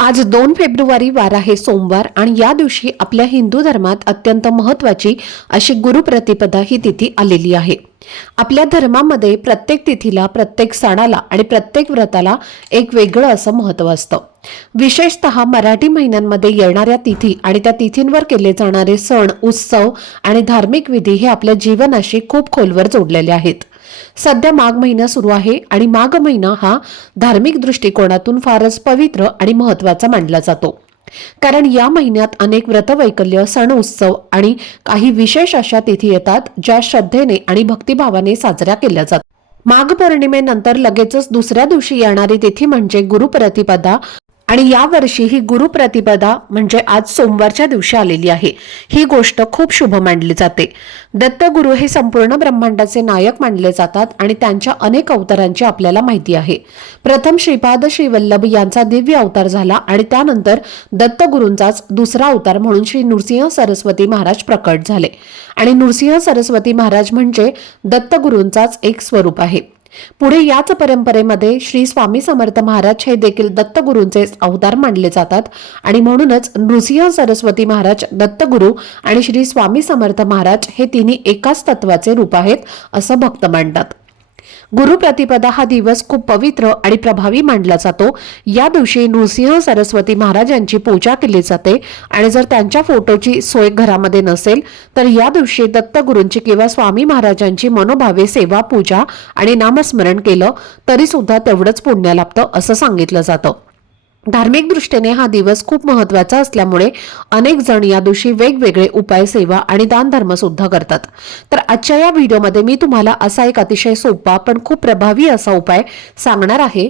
आज दोन फेब्रुवारी वार आहे सोमवार आणि या दिवशी आपल्या हिंदू धर्मात अत्यंत महत्वाची अशी गुरुप्रतिपदा ही तिथी आलेली आहे. आपल्या धर्मामध्ये प्रत्येक तिथीला प्रत्येक सणाला आणि प्रत्येक व्रताला एक वेगळं असं महत्त्व असतं. विशेषतः मराठी महिन्यांमध्ये येणाऱ्या तिथी आणि त्या तिथींवर केले जाणारे सण उत्सव आणि धार्मिक विधी हे आपल्या जीवनाशी खूप खोलवर जोडलेले आहेत. सध्या माघ महिना सुरू आहे आणि माघ महिना हा धार्मिक दृष्टिकोनातून फारच पवित्र आणि महत्त्वाचा मानला जातो. कारण या महिन्यात अनेक व्रतवैकल्य सण उत्सव आणि काही विशेष अशा तिथी येतात ज्या श्रद्धेने आणि भक्तिभावाने साजऱ्या केल्या जातात. माघ पौर्णिमेनंतर लगेचच दुसऱ्या दिवशी येणारी तिथी म्हणजे गुरुप्रतिपदा आणि यावर्षी ही गुरुप्रतिपदा म्हणजे आज सोमवारच्या दिवशी आलेली आहे. ही गोष्ट खूप शुभ मानली जाते. दत्तगुरु हे संपूर्ण ब्रह्मांडाचे नायक मानले जातात आणि त्यांच्या अनेक अवतारांची आपल्याला माहिती आहे. प्रथम श्रीपाद श्रीवल्लभ यांचा दिव्य अवतार झाला आणि त्यानंतर दत्तगुरूंचाच दुसरा अवतार म्हणून श्री नृसिंह सरस्वती महाराज प्रकट झाले. आणि नृसिंह सरस्वती महाराज म्हणजे दत्तगुरूंचाच एक स्वरूप आहे. पुढे याच परंपरेमध्ये श्री स्वामी समर्थ महाराज हे देखील दत्तगुरूंचे अवतार मानले जातात. आणि म्हणूनच नृसिंह सरस्वती महाराज दत्तगुरू आणि श्री स्वामी समर्थ महाराज हे तिन्ही एकाच तत्वाचे रूप आहेत असं भक्त मानतात. गुरुप्रतिपदा हा दिवस खूप पवित्र आणि प्रभावी मानला जातो. या दिवशी नृसिंह सरस्वती महाराजांची पूजा केली जाते आणि जर त्यांच्या फोटोची सोय घरामध्ये नसेल तर या दिवशी दत्तगुरूंची किंवा स्वामी महाराजांची मनोभावे सेवा पूजा आणि नामस्मरण केलं तरी सुद्धा तेवढंच पुण्य लाभतं असं सांगितलं जातं. धार्मिक दृष्टीने हा दिवस खूप महत्त्वाचा असल्यामुळे अनेक जण या दिवशी वेगवेगळे उपाय सेवा आणि दानधर्म सुद्धा करतात. तर आजच्या या व्हिडिओमध्ये मी तुम्हाला असा एक अतिशय सोपा पण खूप प्रभावी असा उपाय सांगणार आहे.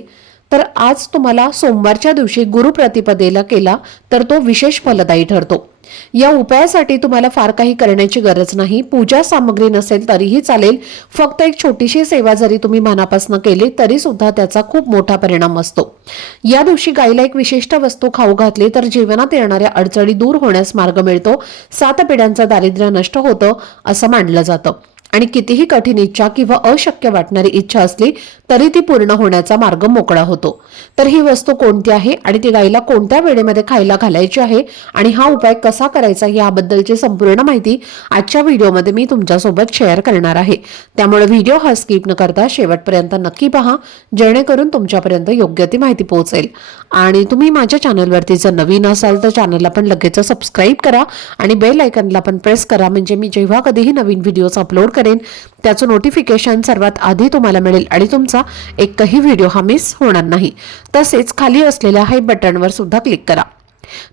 तर आज तुम्हाला सोमवारच्या दिवशी गुरुप्रतिपदेला केला तर तो विशेष फलदायी ठरतो. या उपायासाठी तुम्हाला फार काही करण्याची गरज नाही. पूजा सामग्री नसेल तरीही चालेल. फक्त एक छोटीशी सेवा जरी तुम्ही मनापासून केली तरी सुद्धा त्याचा खूप मोठा परिणाम असतो. या दिवशी गायीला एक विशिष्ट वस्तू खाऊ घातली तर जीवनात येणाऱ्या अडचणी दूर होण्यास मार्ग मिळतो. सात पिढ्यांचं दारिद्र्य नष्ट होतं असं मानलं जातं. आणि कितीही कठीण इच्छा किंवा अशक्य वाटणारी इच्छा असली तरी ती पूर्ण होण्याचा मार्ग मोकळा होतो. तर ही वस्तू कोणती आहे आणि ती गाईला कोणत्या वेळेमध्ये खायला घालायची आहे आणि हा उपाय कसा करायचा याबद्दलची संपूर्ण माहिती आजच्या व्हिडिओमध्ये मी तुमच्यासोबत शेअर करणार आहे. त्यामुळे व्हिडिओ हा स्किप न करता शेवटपर्यंत नक्की पहा जेणेकरून तुमच्यापर्यंत योग्य ती माहिती पोहोचेल. आणि तुम्ही माझ्या चॅनलवरती जर नवीन असाल तर चॅनलला पण लगेच सबस्क्राईब करा आणि बेल आयकनला पण प्रेस करा. म्हणजे मी जेव्हा कधीही नवीन व्हिडिओज अपलोड करेन त्याचं नोटिफिकेशन सर्वात आधी तुम्हाला मिळेल आणि तुमचा एकही व्हिडिओ हा मिस होणार नाही. तसेच खाली असलेल्या हाय बटनवर सुद्धा क्लिक करा.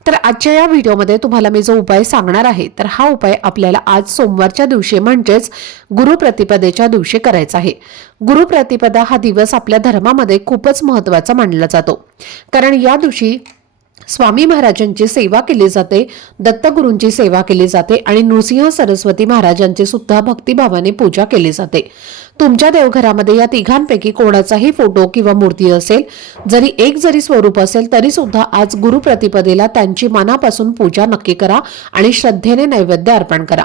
तर आजच्या या व्हिडिओमध्ये तुम्हाला मी जो उपाय सांगणार आहे तर हा उपाय आपल्याला आज सोमवारच्या दिवशी म्हणजेच गुरुप्रतिपदेच्या दिवशी करायचा आहे. गुरुप्रतिपदा हा दिवस आपल्या धर्मामध्ये खूपच महत्त्वाचा मानला जातो. कारण या दिवशी स्वामी महाराजांची सेवा केली जाते दत्तगुरूंची सेवा केली जाते आणि नृसिंह सरस्वती महाराजांची सुद्धा भक्तिभावाने पूजा केली जाते. तुमच्या देवघरामध्ये या तिघांपैकी कोणाचाही फोटो किंवा मूर्ती असेल जरी एक जरी स्वरूप असेल तरी सुद्धा आज गुरुप्रतिपदेला त्यांची मनापासून पूजा नक्की करा आणि श्रद्धेने नैवेद्य अर्पण करा.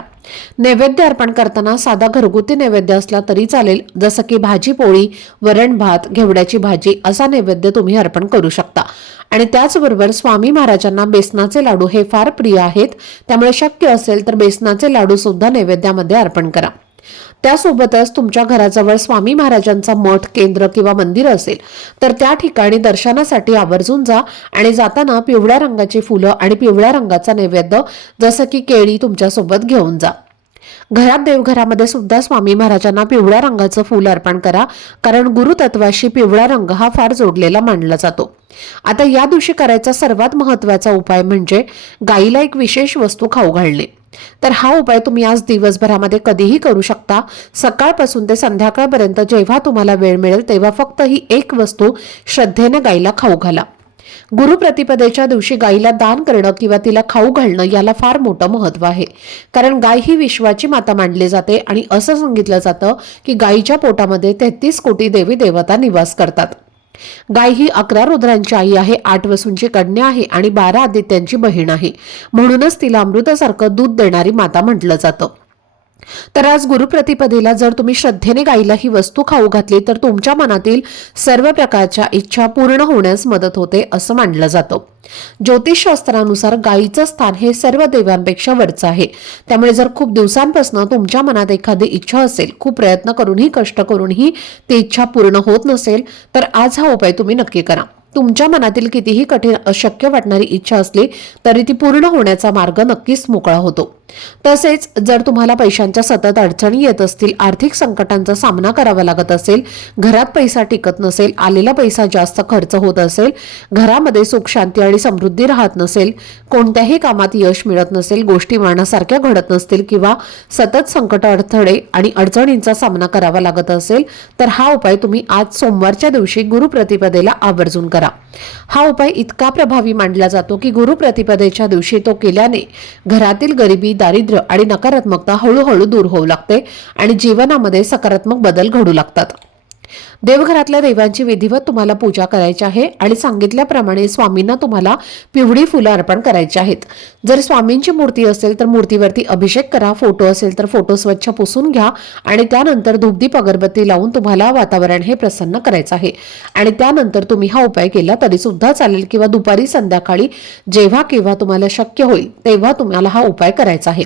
नैवेद्य अर्पण करताना साधा घरगुती नैवेद्य असला तरी चालेल जसं की भाजी पोळी वरण भात घेवड्याची भाजी असा नैवेद्य तुम्ही अर्पण करू शकता. आणि त्याचबरोबर स्वामी महाराजांना बेसनाचे लाडू हे फार प्रिय आहेत त्यामुळे शक्य असेल तर बेसनाचे लाडू सुद्धा नैवेद्यामध्ये अर्पण करा. त्यासोबतच तुमच्या घराजवळ स्वामी महाराजांचा मठ केंद्र किंवा मंदिर असेल तर त्या ठिकाणी दर्शनासाठी आवर्जून जा आणि जाताना पिवळ्या रंगाची फुलं आणि पिवळ्या रंगाचा नैवेद्य जसं की केळी तुमच्यासोबत घेऊन जा. घरात देवघरामध्ये सुद्धा स्वामी महाराजांना पिवळ्या रंगाचं फूल अर्पण करा कारण गुरुतत्वाशी पिवळा रंग हा फार जोडलेला मानला जातो. आता या दिवशी करायचा सर्वात महत्त्वाचा उपाय म्हणजे गाईला एक विशेष वस्तू खाऊ घालणे. तर हा उपाय तुम्ही आज दिवसभरामध्ये कधीही करू शकता. सकाळपासून ते संध्याकाळपर्यंत जेव्हा तुम्हाला वेळ मिळेल तेव्हा फक्त ही एक वस्तू श्रद्धेनं गाईला खाऊ घाला. गुरुप्रतिपदेच्या दिवशी गायीला दान करणं किंवा तिला खाऊ घालणं याला फार मोठं महत्त्व आहे. कारण गाय ही विश्वाची माता मानली जाते आणि असं सांगितलं जातं की गायीच्या पोटामध्ये तेहतीस कोटी देवी देवता निवास करतात. गाय ही अकरा रुद्रांची आई आहे आठ वसूंची कन्या आहे आणि बारा आदित्यांची बहीण आहे. म्हणूनच तिला अमृतासारखं दूध देणारी माता म्हटलं जातं. तर आज गुरुप्रतिपदेला जर तुम्ही श्रद्धेने गायीला ही वस्तू खाऊ घातली तर तुमच्या मनातील सर्व प्रकारच्या इच्छा पूर्ण होण्यास मदत होते असं मानलं जातं. ज्योतिषशास्त्रानुसार गायीचं स्थान हे सर्व देवांपेक्षा वरचं आहे. त्यामुळे जर खूप दिवसांपासून तुमच्या मनात एखादी इच्छा असेल खूप प्रयत्न करूनही कष्ट करूनही ती इच्छा पूर्ण होत नसेल तर आज हा उपाय तुम्ही नक्की करा. तुमच्या मनातील कितीही कठीण अशक्य वाटणारी इच्छा असली तरी ती पूर्ण होण्याचा मार्ग नक्कीच मोकळा होतो. तसेच जर तुम्हाला पैशांच्या सतत अडचणी येत असतील आर्थिक संकटांचा सामना करावा लागत असेल घरात पैसा टिकत नसेल आलेला पैसा जास्त खर्च होत असेल घरामध्ये सुख शांती आणि समृद्धी राहत नसेल कोणत्याही कामात यश मिळत नसेल गोष्टी मनासारख्या घडत नसतील किंवा सतत संकट अडथळे आणि अडचणींचा सामना करावा लागत असेल तर हा उपाय तुम्ही आज सोमवारच्या दिवशी गुरुप्रतिपदेला आवर्जून करा. हा उपाय इतका प्रभावी मानला जातो की गुरुप्रतिपदेच्या दिवशी तो केल्याने घरातील गरिबी दारिद्र्य आणि नकारात्मकता हळूहळू दूर होऊ लागते आणि जीवनामध्ये सकारात्मक बदल घडू लागतात. देवघरातल्या देवांची विधिवत तुम्हाला पूजा करायची आहे आणि सांगितल्याप्रमाणे स्वामींना तुम्हाला पिवळी फुलं अर्पण करायची आहेत. जर स्वामींची मूर्ती असेल तर मूर्तीवरती अभिषेक करा फोटो असेल तर फोटो स्वच्छ पुसून घ्या आणि त्यानंतर धूपदीप अगरबत्ती लावून तुम्हाला वातावरण हे प्रसन्न करायचं आहे. आणि त्यानंतर तुम्ही हा उपाय केला तरी सुद्धा चालेल किंवा दुपारी संध्याकाळी जेव्हा केव्हा तुम्हाला शक्य होईल तेव्हा तुम्हाला हा उपाय करायचा आहे.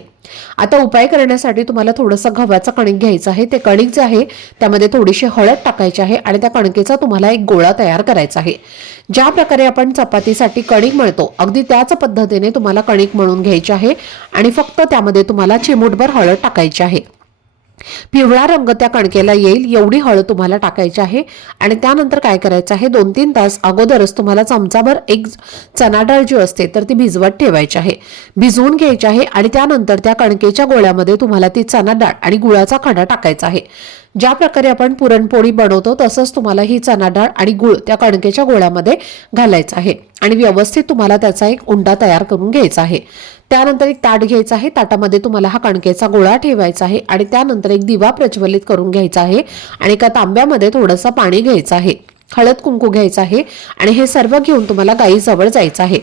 आता उपाय करण्यासाठी तुम्हाला थोडंसं गव्हाचं कणिक घ्यायचं आहे. ते कणिक जे आहे त्यामध्ये थोडीशी हळद टाकायची आहे आणि त्या कणकेचा तुम्हाला एक गोळा तयार करायचा आहे. ज्या प्रकारे आपण चपातीसाठी कणिक मळतो अगदी त्याच पद्धतीने तुम्हाला कणिक मळून घ्यायची आहे आणि फक्त त्यामध्ये तुम्हाला चिमूटभर हळद टाकायची आहे. पिवळा रंग त्या कणकेला येईल एवढी हळद तुम्हाला टाकायची आहे. आणि त्यानंतर काय करायचं आहे? दोन तीन तास अगोदरच तुम्हाला चमचाभर एक चना डाळ जी असते तर ती भिजवत ठेवायची आहे. भिजवून घ्यायची आहे आणि त्यानंतर त्या कणकेच्या गोळ्यामध्ये तुम्हाला ती चना डाळ आणि गुळाचा खडा टाकायचा आहे. ज्या प्रकारे आपण पुरणपोळी बनवतो तसंच तुम्हाला ही चना डाळ आणि गुळ त्या कणकेच्या गोळ्यामध्ये घालायचं आहे. आणि व्यवस्थित तुम्हाला त्याचा एक उंडा तयार करून घ्यायचा आहे. त्यानंतर एक ताट घ्यायचं आहे. ताटामध्ये तुम्हाला हा कणकेचा गोळा ठेवायचा आहे आणि त्यानंतर एक दिवा प्रज्वलित करून घ्यायचा आहे आणि एका तांब्यामध्ये थोडंसं पाणी घ्यायचं आहे. हळद कुंकू घ्यायचं आहे आणि हे सर्व घेऊन तुम्हाला गायीजवळ जायचं आहे.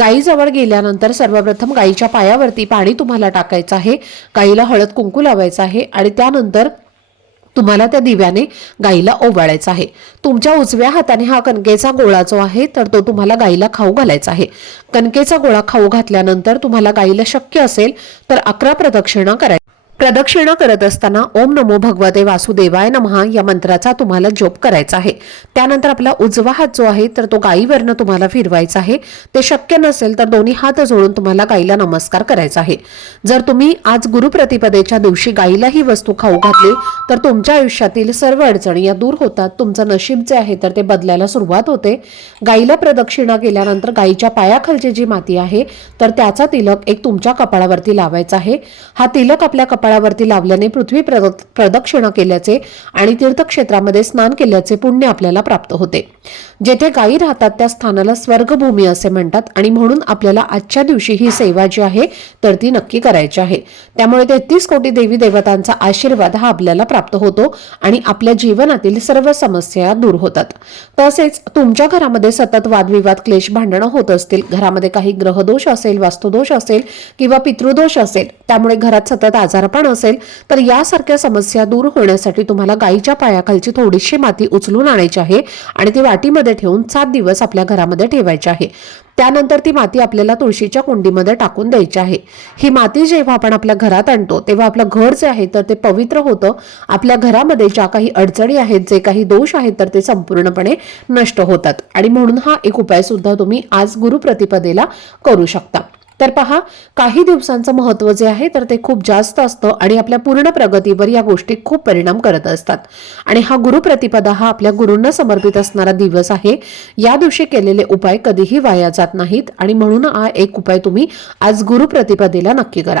गायीजवळ गेल्यानंतर सर्वप्रथम गायीच्या पायावरती पाणी तुम्हाला टाकायचं आहे. गायीला हळद कुंकू लावायचं आहे आणि त्यानंतर तुम्हाला त्या दिव्याने गाईला ओवाळायचा आहे. तुमच्या उजव्या हाताने हा कणकेचा गोळा जो आहे तर तो तुम्हाला गाईला खाऊ घालायचा आहे. कणकेचा गोळा खाऊ घातल्यानंतर तुम्हाला गाईला शक्य असेल तर अकरा प्रदक्षिणा करायची प्रदक्षिणा करत असताना ओम नमो भगवते वासुदेवाय नमहा या मंत्राचा तुम्हाला जप करायचा आहे. त्यानंतर आपला उजवा हात जो आहे तर तो गायीवरनं तुम्हाला फिरवायचा आहे. ते शक्य नसेल तर दोन्ही हात जोडून तुम्हाला गायीला नमस्कार करायचा आहे. जर तुम्ही आज गुरुप्रतिपदेच्या दिवशी गायीला ही वस्तू खाऊ घातली तर तुमच्या आयुष्यातील सर्व अडचणी या दूर होतात. तुमचं नशीब जे आहे तर ते बदलायला सुरुवात होते. गायीला प्रदक्षिणा केल्यानंतर गायीच्या पायाखालची जी माती आहे तर त्याचा तिलक एक तुमच्या कपाळावरती लावायचा आहे. हा तिलक आपल्या कपाळ कपाळावरती लावल्याने पृथ्वी प्रदक्षिणा केल्याचे आणि तीर्थक्षेत्रामध्ये स्नान केल्याचे पुण्य आपल्याला प्राप्त होते. जेथे गायी राहतात त्या स्थानाला स्वर्गभूमी असे म्हणतात आणि म्हणून आपल्याला आजच्या दिवशी ही सेवा जी आहे तर ती नक्की करायची आहे. त्यामुळे तेहतीस कोटी देवी देवतांचा आशीर्वाद हा आपल्याला प्राप्त होतो आणि आपल्या जीवनातील सर्व समस्या दूर होतात. तसेच तुमच्या घरामध्ये सतत वादविवाद क्लेश भांडणं होत असतील घरामध्ये काही ग्रहदोष असेल वास्तुदोष असेल किंवा पितृदोष असेल त्यामुळे घरात सतत आजारपण असेल तर यासारख्या समस्या दूर होण्यासाठी तुम्हाला गायीच्या पायाखालची थोडीशी माती उचलून आणायची आहे आणि ती वाटीमध्ये ठेवून सात दिवस आपल्या घरामध्ये ठेवायची आहे. त्यानंतर ती माती आपल्याला तुळशीच्या कुंडीमध्ये टाकून द्यायची आहे. ही माती जेव्हा आपण आपल्या घरात आणतो तेव्हा आपलं घर जे आहे तर ते पवित्र होतं. आपल्या घरामध्ये ज्या काही अडचणी आहेत जे काही दोष आहेत तर ते संपूर्णपणे नष्ट होतात. आणि म्हणून हा एक उपाय सुद्धा तुम्ही आज गुरुप्रतिपदेला करू शकता. तर पहा काही दिवसांचं महत्त्व जे आहे तर ते खूप जास्त असतं आणि आपल्या पूर्ण प्रगतीवर या गोष्टी खूप परिणाम करत असतात. आणि हा गुरुप्रतिपदा हा आपल्या गुरूंना समर्पित असणारा दिवस आहे. या दिवशी केलेले उपाय कधीही वाया जात नाहीत आणि म्हणून हा एक उपाय तुम्ही आज गुरुप्रतिपदेला नक्की करा.